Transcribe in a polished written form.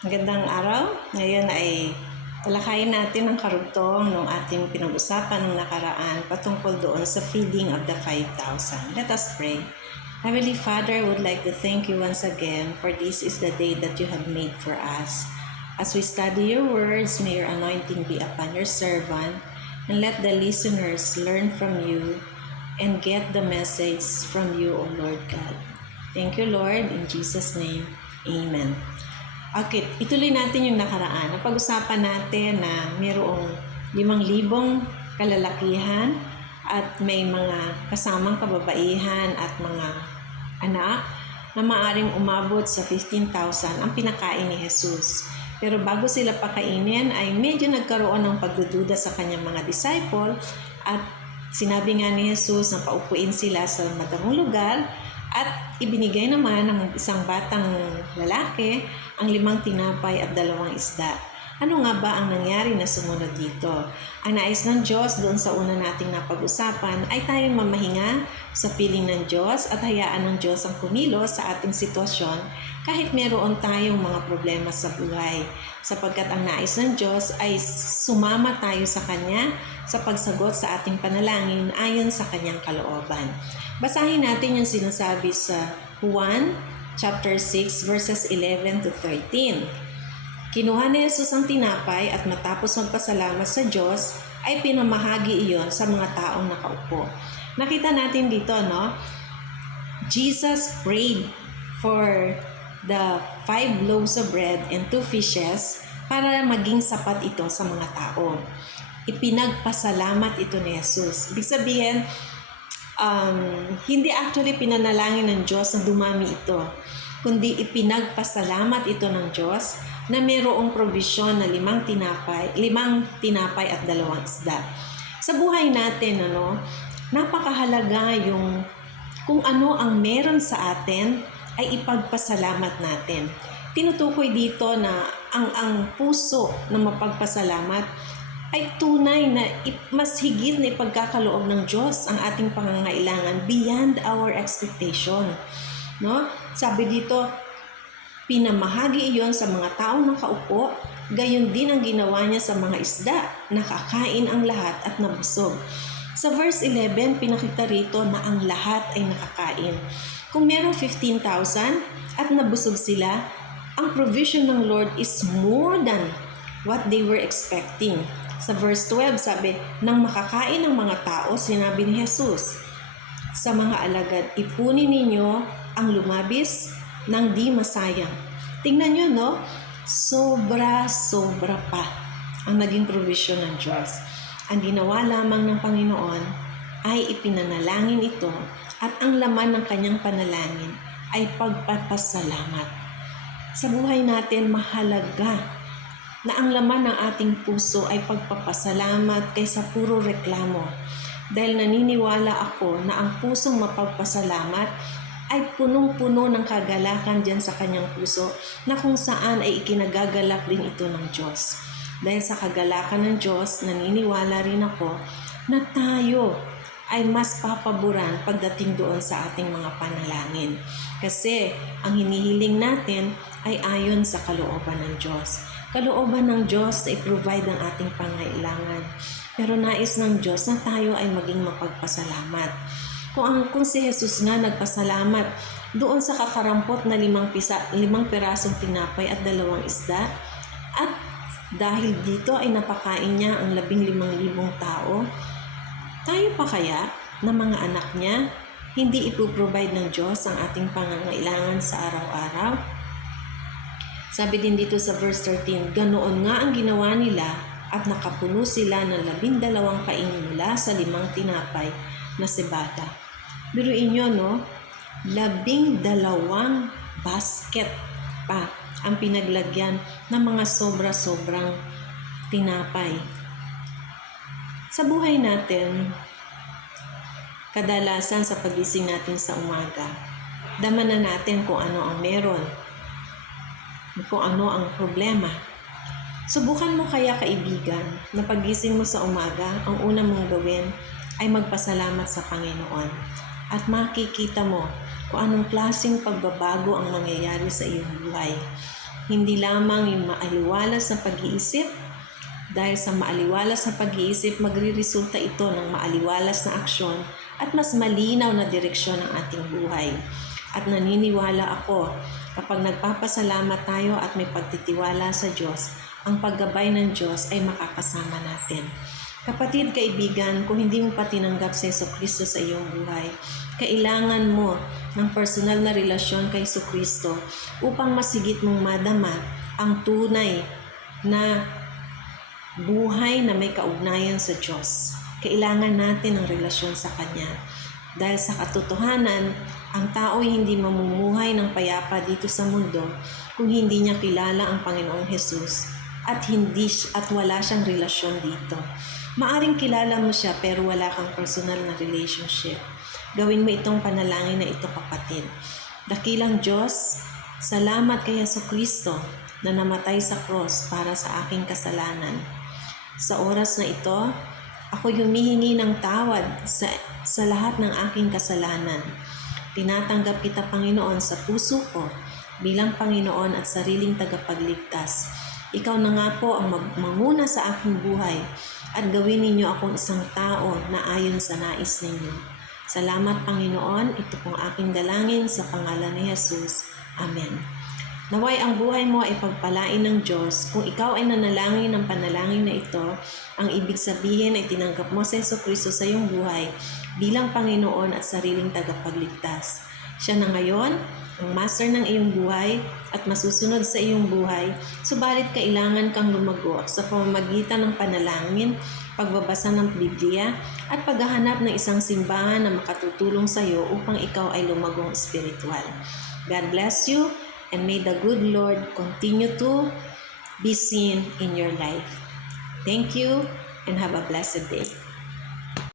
Magandang araw. Ngayon ay talakayin natin ang karugtong ng ating pinag-usapan ng nakaraan patungkol doon sa feeding of the 5,000. Let us pray. Heavenly Father, I would like to thank you once again for this is the day that you have made for us. As we study your words, may your anointing be upon your servant, and let the listeners learn from you and get the message from you, O Lord God. Thank you, Lord. In Jesus' name, Amen. Okay, ituloy natin yung nakaraan. Napag-usapan natin na mayroong 5,000 kalalakihan at may mga kasamang kababaihan at mga anak na maaring umabot sa 15,000 ang pinakain ni Jesus. Pero bago sila pakainin ay medyo nagkaroon ng pagdududa sa kanyang mga disciple at sinabi nga ni Jesus na paupuin sila sa madamong lugar at ibinigay naman ng isang batang lalaki ang 5 tinapay at 2 isda. Ano nga ba ang nangyari na sumunod dito? Ang nais ng Diyos doon sa una nating napag-usapan ay tayong mamahinga sa piling ng Diyos at hayaan ng Diyos ang kumilos sa ating sitwasyon kahit meron tayong mga problema sa buhay. Sapagkat ang nais ng Diyos ay sumama tayo sa Kanya sa pagsagot sa ating panalangin ayon sa Kanyang kalooban. Basahin natin yung sinasabi sa Juan chapter 6 verses 11 to 13. Kinuha ni Jesus ang tinapay at matapos magpasalamat sa Diyos ay pinamahagi iyon sa mga taong nakaupo. Nakita natin dito, no? Jesus prayed for the 5 loaves of bread and 2 fishes para maging sapat ito sa mga tao. Ipinagpasalamat ito ni Jesus. Ibig sabihin, hindi actually pinanalangin ng Diyos na dumami ito, kundi ipinagpasalamat ito ng Diyos na mayroong provision na 5 tinapay at 2 isda. Sa buhay natin, napakahalaga yung kung ano ang meron sa atin ay ipagpasalamat natin. Tinutukoy dito na ang puso na mapagpasalamat ay tunay na mas higit na ipagkakaloob ng Diyos ang ating pangangailangan beyond our expectation. No? Sabi dito, pinamahagi iyon sa mga taong nakaupo, gayon din ang ginawa niya sa mga isda, nakakain ang lahat at nabusog. Sa verse 11, pinakita rito na ang lahat ay nakakain. Kung merong 15,000 at nabusog sila, ang provision ng Lord is more than what they were expecting. Sa verse 12, sabi, nang makakain ng mga tao, sinabi ni Jesus, sa mga alagad, ipunin ninyo ang lumabis ng di masayang. Tingnan nyo, no? Sobra-sobra pa ang naging provision ng Diyos. Ang ginawa lamang ng Panginoon ay ipinanalangin ito at ang laman ng kanyang panalangin ay pagpapasalamat. Sa buhay natin, mahalaga na ang laman ng ating puso ay pagpapasalamat kaysa puro reklamo. Dahil naniniwala ako na ang pusong mapagpasalamat ay punong-puno ng kagalakan dyan sa kanyang puso na kung saan ay ikinagagalak din ito ng Diyos. Dahil sa kagalakan ng Diyos, naniniwala rin ako na tayo ay mas papaboran pagdating doon sa ating mga panalangin. Kasi ang hinihiling natin ay ayon sa kalooban ng Diyos. Kalooban ng Diyos ay provide ang ating pangailangan. Pero nais ng Diyos na tayo ay maging mapagpasalamat. Kung si Jesus nga nagpasalamat doon sa kakarampot na 5 pirasong tinapay at 2 isda, at dahil dito ay napakain niya ang 15,000 tao, tayo pa kaya na mga anak niya hindi ipoprovide ng Diyos ang ating pangangailangan sa araw-araw? Sabi din dito sa verse 13, ganoon nga ang ginawa nila at nakapuno sila ng 12 kain mula sa 5 tinapay na sebada. Biruin nyo, no? 12 basket pa ang pinaglagyan ng mga sobra-sobrang tinapay. Sa buhay natin, kadalasan sa pagising natin sa umaga, daman na natin kung ano ang meron, kung ano ang problema. Subukan mo kaya, kaibigan, na pagising mo sa umaga, ang una mong gawin ay magpasalamat sa Panginoon at makikita mo kung anong klaseng pagbabago ang mangyayari sa iyong buhay. Hindi lamang yung maaliwalas na pag-iisip, dahil sa maaliwalas na pag-iisip, magriresulta ito ng maaliwalas na aksyon at mas malinaw na direksyon ng ating buhay. At naniniwala ako, kapag nagpapasalamat tayo at may pagtitiwala sa Diyos, ang paggabay ng Diyos ay makakasama natin. Kapatid, kaibigan, kung hindi mo pa tinanggap si Jesucristo sa iyong buhay, kailangan mo ng personal na relasyon kay Jesucristo upang masigit mong madama ang tunay na buhay na may kaugnayan sa Diyos. Kailangan natin ng relasyon sa Kanya. Dahil sa katotohanan, ang tao ay hindi mamumuhay ng payapa dito sa mundo kung hindi niya kilala ang Panginoong Hesus at wala siyang relasyon dito. Maaring kilala mo siya pero wala kang personal na relationship. Gawin mo itong panalangin na ito, kapatid. Dakilang Diyos, salamat kay Jesucristo na namatay sa cross para sa aking kasalanan. Sa oras na ito, ako humihingi ng tawad sa lahat ng aking kasalanan. Tinatanggap kita, Panginoon, sa puso ko bilang Panginoon at sariling tagapagligtas. Ikaw na nga po ang manguna sa aking buhay at gawin ninyo akong isang tao na ayon sa nais ninyo. Salamat, Panginoon. Ito pong aking dalangin sa pangalan ni Jesus. Amen. Naway ang buhay mo ay pagpalain ng Diyos. Kung ikaw ay nanalangin ng panalangin na ito, ang ibig sabihin ay tinanggap mo si Jesucristo sa iyong buhay bilang Panginoon at sariling tagapagligtas. Siya na ngayon ang master ng iyong buhay at masusunod sa iyong buhay, subalit kailangan kang lumago sa pamamagitan ng panalangin, pagbabasa ng Biblia, at paghahanap ng isang simbahan na makatutulong sa iyo upang ikaw ay lumagong espiritual. God bless you, and may the good Lord continue to be seen in your life. Thank you, and have a blessed day.